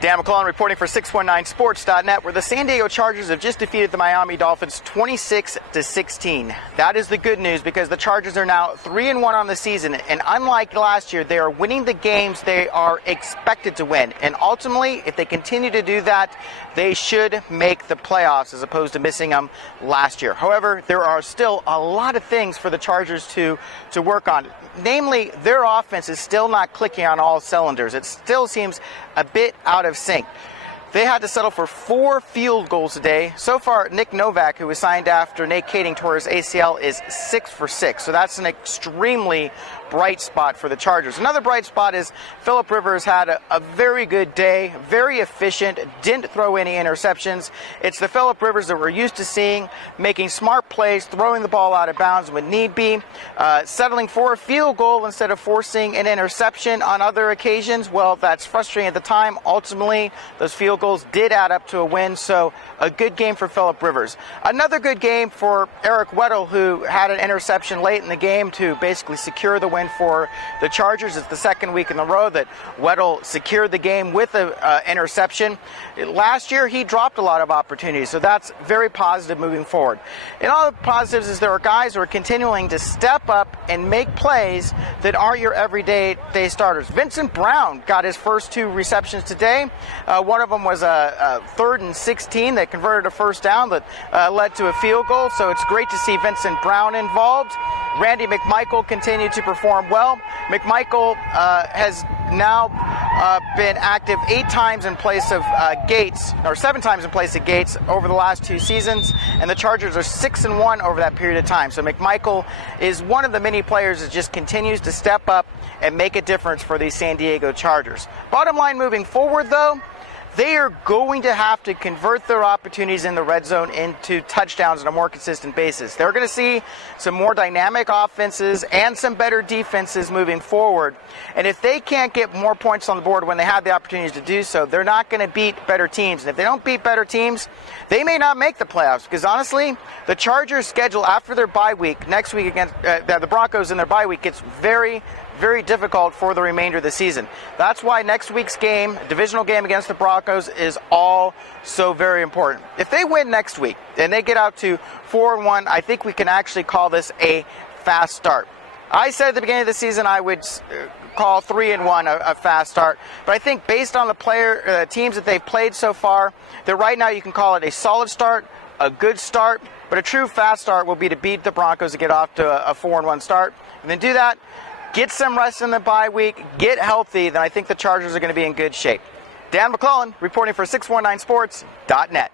Dan McLellan reporting for 619sports.net, where the San Diego Chargers have just defeated the Miami Dolphins 26-16. That is the good news, because the Chargers are now 3-1 on the season, and unlike last year, they are winning the games they are expected to win. And ultimately, if they continue to do that, they should make the playoffs as opposed to missing them last year. However, there are still a lot of things for the Chargers to work on. Namely, their offense is still not clicking on all cylinders. It still seems a bit out of sync. They had to settle for 4 field goals today. So far, Nick Novak, who was signed after Nate Kading tore his ACL, is 6 for 6. So that's an extremely bright spot for the Chargers. Another bright spot is Phillip Rivers had a very good day, very efficient, didn't throw any interceptions. It's the Phillip Rivers that we're used to seeing, making smart plays, throwing the ball out of bounds when need be, settling for a field goal instead of forcing an interception on other occasions. Well, that's frustrating at the time. Ultimately, those field goals did add up to a win, so a good game for Phillip Rivers. Another good game for Eric Weddle, who had an interception late in the game to basically secure the win for the Chargers. It's the second week in a row that Weddle secured the game with an interception. Last year, he dropped a lot of opportunities, so that's very positive moving forward. And all the positives is there are guys who are continuing to step up and make plays that aren't your everyday starters. Vincent Brown got his first 2 receptions today. One of them was a 3rd and 16 that converted a first down that led to a field goal, so it's great to see Vincent Brown involved. Randy McMichael continued to perform well. McMichael has now been active 8 times in place of Gates, or 7 times in place of Gates over the last 2 seasons, and the Chargers are 6-1 over that period of time. So McMichael is one of the many players that just continues to step up and make a difference for the San Diego Chargers. Bottom line moving forward, though, they are going to have to convert their opportunities in the red zone into touchdowns on a more consistent basis. They're going to see some more dynamic offenses and some better defenses moving forward. And if they can't get more points on the board when they have the opportunities to do so, they're not going to beat better teams. And if they don't beat better teams, they may not make the playoffs. Because honestly, the Chargers' schedule after their bye week, next week against the Broncos in their bye week, gets very difficult for the remainder of the season. That's why next week's game, divisional game against the Broncos, is all so very important. If they win next week and they get out to 4-1, I think we can actually call this a fast start. I said at the beginning of the season I would call 3-1 a fast start, but I think based on the teams that they've played so far, that right now you can call it a solid start, a good start, but a true fast start will be to beat the Broncos and get off to a 4-1 start. And then do that, get some rest in the bye week, get healthy, then I think the Chargers are going to be in good shape. Dan McLellan reporting for 619sports.net.